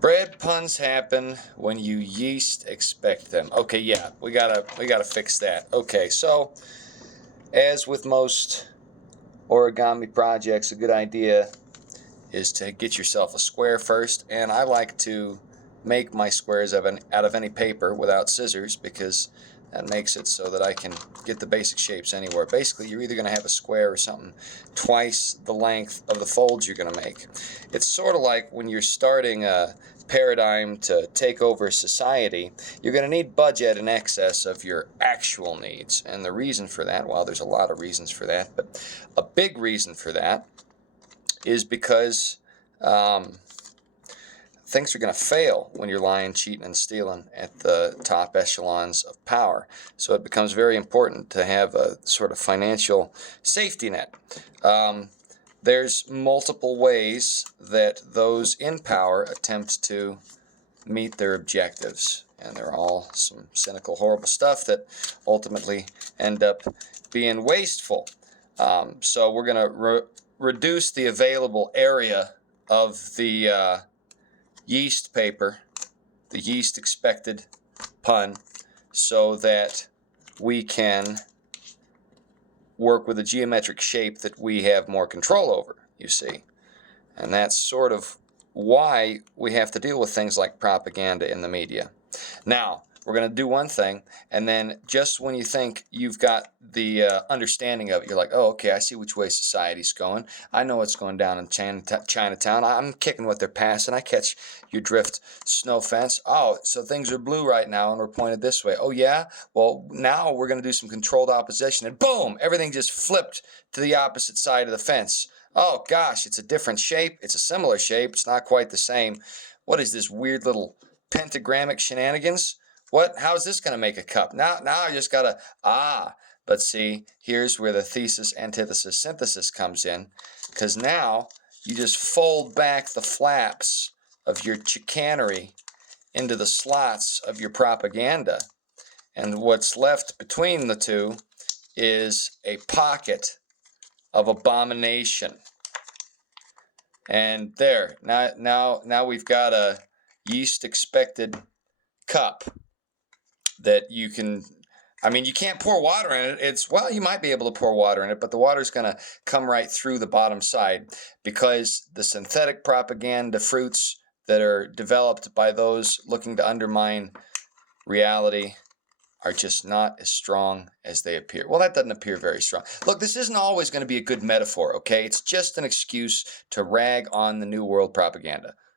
Bread puns happen when you yeast expect them. Okay, yeah, we gotta fix that. Okay, so as with most origami projects, a good idea is to get yourself a square first, and I like to make my squares out of any paper without scissors because that makes it so that I can get the basic shapes anywhere. Basically, you're either going to have a square or something twice the length of the folds you're going to make. It's sort of like when you're starting a paradigm to take over society, you're going to need budget in excess of your actual needs. And the reason for that, well, there's a lot of reasons for that, but a big reason for that is because things are going to fail when you're lying, cheating, and stealing at the top echelons of power. So it becomes very important to have a sort of financial safety net. There's multiple ways that those in power attempt to meet their objectives. And they're all some cynical, horrible stuff that ultimately end up being wasteful. So we're going to reduce the available area of the yeast paper, the yeast expected pun, so that we can work with a geometric shape that we have more control over, you see. And that's sort of why we have to deal with things like propaganda in the media. Now, we're going to do one thing, and then just when you think you've got the understanding of it, you're like, oh, okay, I see which way society's going. I know what's going down in Chinatown. I'm kicking what they're passing. I catch your drift, snow fence. Oh, so things are blue right now, and we're pointed this way. Oh, yeah? Well, now we're going to do some controlled opposition, and boom, everything just flipped to the opposite side of the fence. Oh, gosh, it's a different shape. It's a similar shape. It's not quite the same. What is this weird little pentagrammic shenanigans? What? How is this going to make a cup? Now I just got to, but see, here's where the thesis, antithesis, synthesis comes in, because now you just fold back the flaps of your chicanery into the slots of your propaganda, and what's left between the two is a pocket of abomination. And there, now we've got a yeast expected cup that you can, I mean, you can't pour water in it. Well, you might be able to pour water in it, but the water's going to come right through the bottom side because the synthetic propaganda fruits that are developed by those looking to undermine reality are just not as strong as they appear. Well, that doesn't appear very strong. Look, this isn't always going to be a good metaphor, okay? It's just an excuse to rag on the New World propaganda.